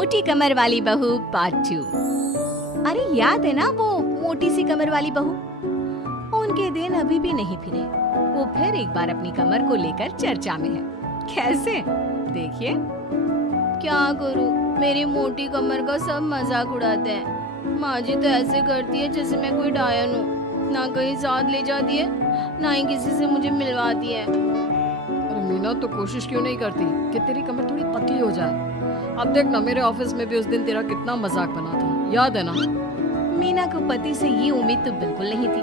मोटी कमर वाली बहू पार्ट 2। अरे याद है ना वो मोटी सी कमर वाली बहू? उनके दिन अभी भी नहीं फिरे। वो फिर एक बार अपनी कमर को लेकर चर्चा में है। कैसे? देखिए। क्या करूं, मेरी मोटी कमर का सब मजाक उड़ाते हैं। माँ जी तो ऐसे करती है जैसे मैं कोई डायन हूँ। ना कहीं साथ ले जाती है, ना ही किसी से मुझे मिलवाती है। अरे मीना, तो कोशिश क्यों नहीं करती कि तेरी कमर थोड़ी पतली हो जाए? अब देख ना, मेरे ऑफिस में भी उस दिन तेरा कितना मजाक बना था, याद है ना? मीना को पति से ये उम्मीद तो बिल्कुल नहीं थी।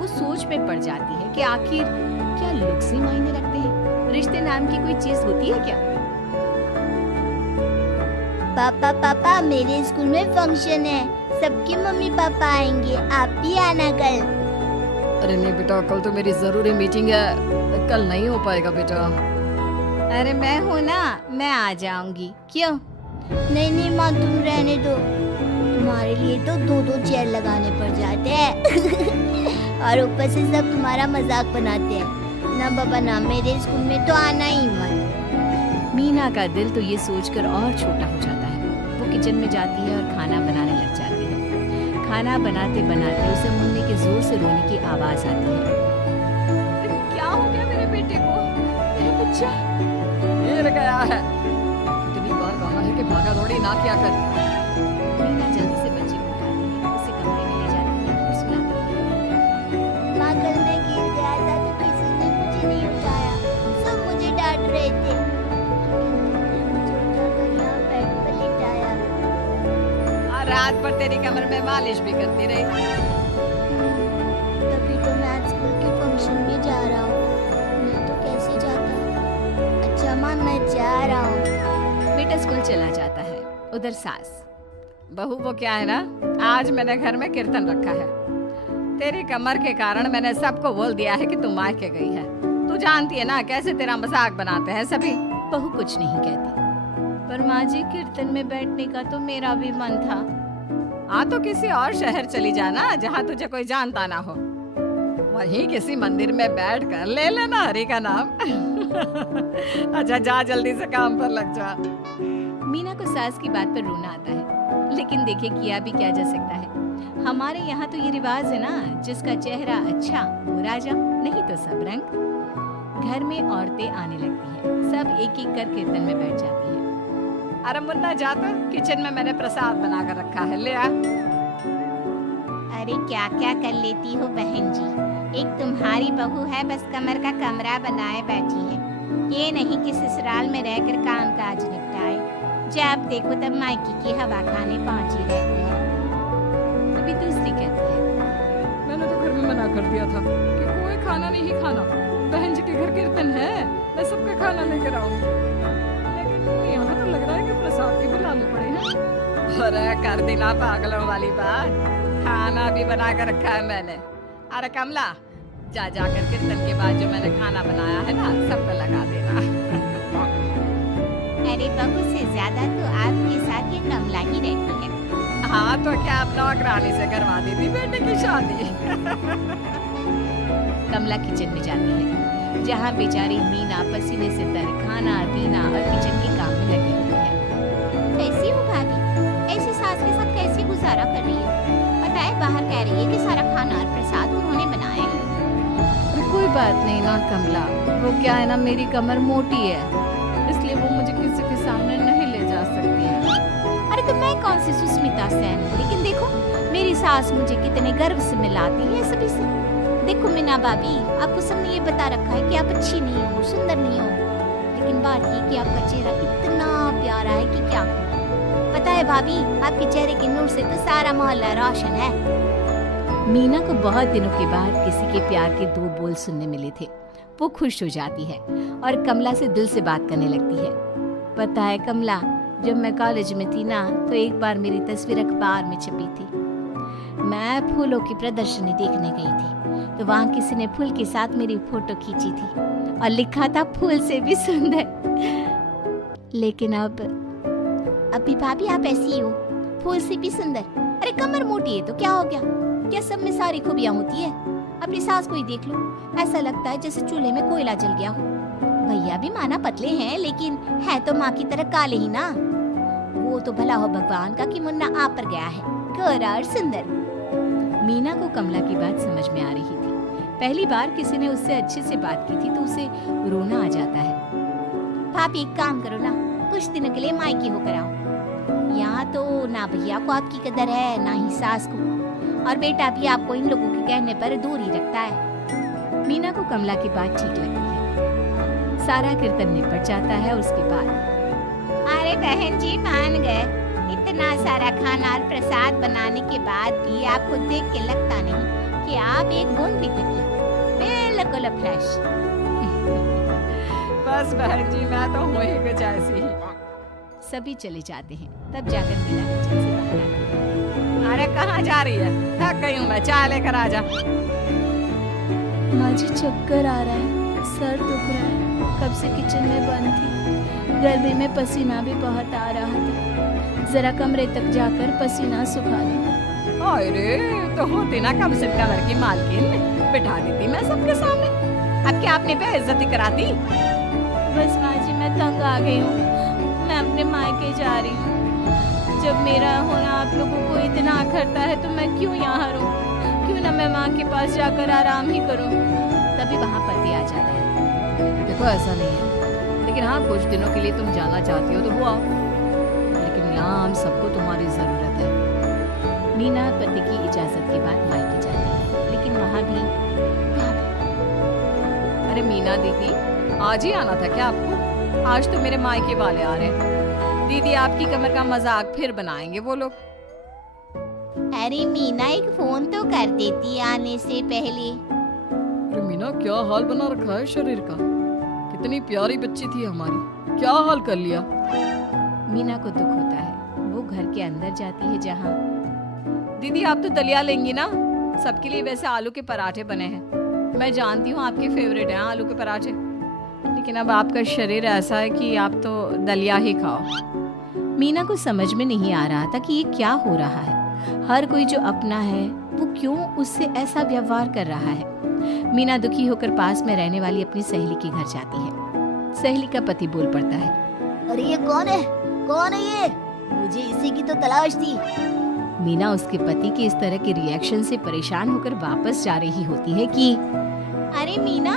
वो सोच में पड़ जाती है कि आखिर क्या लुक्स ही मायने रखते हैं? रिश्ते नाम की कोई चीज होती है क्या? पापा पापा, मेरे स्कूल में फंक्शन है, सबके मम्मी पापा आएंगे, आप भी आना कल। अरे नहीं बेटा, कल तो मेरी जरूरी मीटिंग है, कल नहीं हो पाएगा बेटा। अरे मैं हूँ ना, मैं आ जाऊंगी। क्यों? नहीं नहीं माँ, तुम रहने दो, तुम्हारे लिए तो दो दो चेयर लगाने पड़ जाते हैं और ऊपर से सब तुम्हारा मजाक बनाते हैं। ना बाबा ना, मेरे स्कूल में तो आना ही मत। मीना का दिल तो ये सोचकर और छोटा हो जाता है। वो किचन में जाती है और खाना बनाने लग जाती है। खाना बनाते बनाते उसे मुन्नी के जोर से रोने की आवाज आती है। क्या हो गया मेरे बेटे को? मेरा बच्चा गिर गया है। कितनी बार कहा है कि भागा दौड़ी ना किया कर। मीना जल्दी से बच्चे को उठाती है, उसे कमरे में ले जाती है और सुलाती है। माँ, कल मैं गिर गया था तो किसी ने मुझे नहीं उठाया, सब मुझे डांट रहे थे। मुझे उठाकर यहाँ बेड पर लिटाया। और रात भर तेरी कमर में मालिश भी करती रही। तभी तो मैं आज स्कूल के फंक्शन में जा रहा हूँ, मैं तो कैसे जाता। अच्छा माँ, मैं जा रहा हूँ। बेटा स्कूल चला जाता है। उधर सास, बहू वो क्या है ना, आज मैंने घर में कीर्तन रखा है। तेरी कमर के कारण मैंने सबको बोल दिया है कि तू मायके गई है। तू जानती है ना कैसे तेरा मजाक बनाते हैं सभी। बहू कुछ नहीं कहती। पर माँ जी, कीर्तन में बैठने का तो मेरा भी मन था। हाँ तो किसी और शहर चली जाना जहाँ तुझे कोई जानता ना हो। वहीं किसी मंदिर में बैठ कर ले लेना हरि का नाम। अच्छा जा, जल्दी से काम पर लग जा। मीना को सास की बात पर रोना आता है, लेकिन देखिए किया भी क्या जा सकता है। हमारे यहाँ तो ये रिवाज है ना, जिसका चेहरा अच्छा वो राजा, नहीं तो सब रंग। घर में औरतें आने लगती हैं, सब एक एक कर कीर्तन में बैठ जाती हैं। अरे मुन्ना जा, तो किचन में मैंने प्रसाद बना कर रखा है, ले आ। अरे क्या क्या कर लेती हो बहन जी, एक तुम्हारी बहू है बस कमर का कमरा बनाए बैठी है। ये नहीं कि ससुराल में रहकर काम काज निपटाए, जब देखो तब मायके की हवा खाने पहुंची रहती है। अभी दूसरी कहती है, मैंने तो घर में मना कर दिया था कि कोई खाना नहीं खाना। बहन जी के घर कीर्तन है, मैं सबका खाना लेकर आऊंगी। लेकिन यहाँ तो लग रहा है कि प्रसाद के भी लाने पड़े हैं। अरे कर देना पागलों वाली बात, खाना भी बना कर रखा है मैंने। अरे कमला, जा जाकर कीर्तन के बाद जो मैंने खाना बनाया है ना, सबको लगा देना। अरे बहू से ज्यादा तो आपके साथ ये कमला ही रहती है। हाँ तो क्या अपना नौकरानी से करवा दी थी बेटे की शादी। कमला किचन में जाती है, जहाँ बेचारी मीना पसीने से तर खाना पीना और किचन के काम में लगी हुई है। कैसी हो भाभी, ऐसी सास के साथ कैसे गुजारा कर रही हो? पता है बाहर कह रही है कि सारा खाना और प्रसाद उन्होंने बनाया है। कोई बात नहीं ना कमला, वो क्या है ना, मेरी कमर मोटी है, इसलिए वो मुझे किसी के सामने नहीं ले जा सकती है। अरे तो मैं कौन सी सुस्मिता सेन हूँ, लेकिन देखो मेरी सास मुझे कितने गर्व से मिलाती है सभी से। देखो मीना भाभी, आपको सबने ये बता रखा है कि आप अच्छी नहीं हो, सुंदर नहीं हो, लेकिन बात ये कि आपका चेहरा इतना प्यारा है कि क्या पता है भाभी, आपके चेहरे के नूर से तो सारा मोहल्ला रोशन है। मीना को बहुत दिनों के बाद किसी के प्यार के दो बोल सुनने मिले थे। वो खुश हो जाती है और कमला से दिल से बात करने लगती है। पता है कमला, जब मैं कॉलेज में थी ना, तो एक बार मेरी तस्वीर अखबार में छपी थी। मैं फूलों की प्रदर्शनी देखने गई थी, तो वहाँ किसी ने फूल के साथ मेरी फोटो खींची थी और लिखा था फूल से भी सुंदर। लेकिन अभी भाभी आप ऐसी हो, फूल से भी सुंदर। अरे कमर मोटी है तो क्या हो गया, क्या सब में सारी खूबियाँ होती है? अपनी सास को ही देख लो, ऐसा लगता है जैसे चूल्हे में कोयला जल गया हो। भैया भी माना पतले हैं, लेकिन है तो माँ की तरह काले ही ना। वो तो भला हो भगवान का कि मुन्ना आप पर गया है, गोरा और सुंदर। मीना को कमला की बात समझ में आ रही थी। पहली बार किसी ने उससे अच्छे से बात की थी तो उसे रोना आ जाता है। भाभी एक काम करो ना, कुछ दिनों के लिए मायके होकर आओ। यहाँ तो ना भैया को आपकी कदर है ना ही सास को, और बेटा भी आपको इन लोगों के कहने पर दूर ही रखता है। मीना को कमला की बात ठीक लगती है। सारा कीर्तन निपट जाता है। उसके बाद अरे बहन जी मान गए, इतना सारा खाना और प्रसाद बनाने के बाद भी आपको देख के लगता नहीं कि आप एक बूंद भी थकी, बिल्कुल फ्रेश। बस बहन जी मैं तो हूँ ही कुछ ऐसी ही। सभी चले जाते हैं। तब जाकर मीना किचन से बाहर आती है। अरे कहाँ जा रही है? थक गई हूँ मैं, चाय लेकर आ जा। माँ जी चक्कर आ रहा है, सर दुख रहा है, कब से किचन में बंद थी, गर्मी में पसीना भी बहुत आ रहा था, जरा कमरे तक जाकर पसीना सुखा लूं। अरे तो होती ना कम से कमर की मालकिन, बिठा देती मैं सबके सामने। अब क्या आपने बेइज्जती कराती? बस माँ जी मैं तंग आ गई हूँ, मैं अपने मायके जा रही हूँ। जब मेरा होना आप लोगों को इतना अखरता है तो मैं क्यों यहाँ रहूँ, क्यों ना मैं माँ के पास जाकर आराम ही करूँ। तभी वहाँ पति आ जाता है। देखो ऐसा नहीं है, लेकिन हाँ कुछ दिनों के लिए तुम जाना चाहती हो तो वो आओ, लेकिन यहाँ हम सबको तुम्हारी जरूरत है। मीना पति की इजाजत के बाद मायके जाती है, लेकिन वहाँ भी अरे मीना दीदी आज ही आना था क्या आपको? आज तो मेरे मायके वाले आ रहे हैं। दीदी आपकी कमर का मजाक फिर बनाएंगे वो लोग। अरे मीना एक फोन तो कर देती आने से पहले। अरे मीना क्या हाल बना रखा है शरीर का, कितनी प्यारी बच्ची थी हमारी, क्या हाल कर लिया। मीना को दुख होता है। वो घर के अंदर जाती है जहाँ दीदी आप तो दलिया लेंगी ना, सबके लिए वैसे आलू के पराठे बने हैं। मैं जानती हूँ आपके फेवरेट हैं आलू के पराठे, लेकिन अब आपका शरीर ऐसा है कि आप तो दलिया ही खाओ। मीना को समझ में नहीं आ रहा था कि ये क्या हो रहा है। हर कोई जो अपना है वो क्यों उससे ऐसा व्यवहार कर रहा है। मीना दुखी होकर पास में रहने वाली अपनी सहेली के घर जाती है। सहेली का पति बोल पड़ता है, अरे ये कौन है, कौन है ये? मुझे इसी की तो तलाश थी। मीना उसके पति के इस तरह के रिएक्शन से परेशान होकर वापस जा रही होती है कि अरे मीना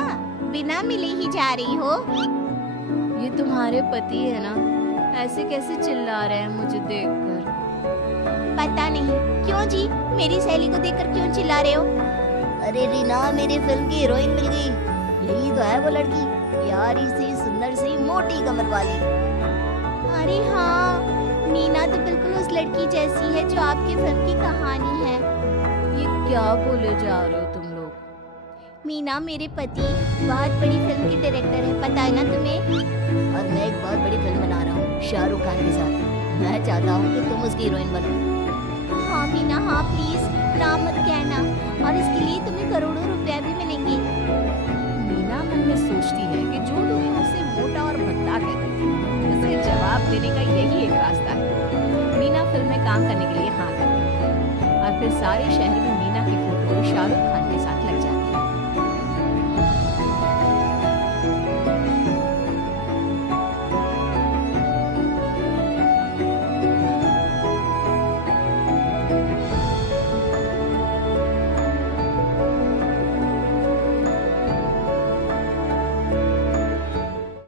बिना मिले ही जा रही हो? ये तुम्हारे पति है ना, ऐसे कैसे चिल्ला रहे हैं मुझे देखकर? पता नहीं क्यों जी, मेरी सहेली को देखकर क्यों चिल्ला रहे हो? अरे रीना मेरी फिल्म की हीरोइन मिल गई, यही तो है वो लड़की, प्यारी सी सुंदर सी मोटी कमर वाली। अरे हाँ, मीना तो बिल्कुल उस लड़की जैसी है जो आपकी फिल्म की कहानी है। ये क्या बोले जा रहे हो तुम लोग? मीना मेरे पति बहुत बड़ी फिल्म के डायरेक्टर है, पता है ना तुम्हें? और मैं एक बहुत बड़ी फिल्म बना रहा हूँ शाहरुख खान के साथ। मैं चाहता हूँ कि तुम उसकी हीरोइन बनो। हाँ मीना हाँ प्लीज, ना मत कहना, और इसके लिए तुम्हें करोड़ों रुपया भी मिलेंगे। मीना मन में सोचती है कि जो लोग उसे मोटा और भद्दा कहते थे उसे जवाब देने का यही एक रास्ता है। मीना फिल्म में काम करने के लिए हाँ करती है और फिर सारे शहर में मीना की फोटो शाहरुख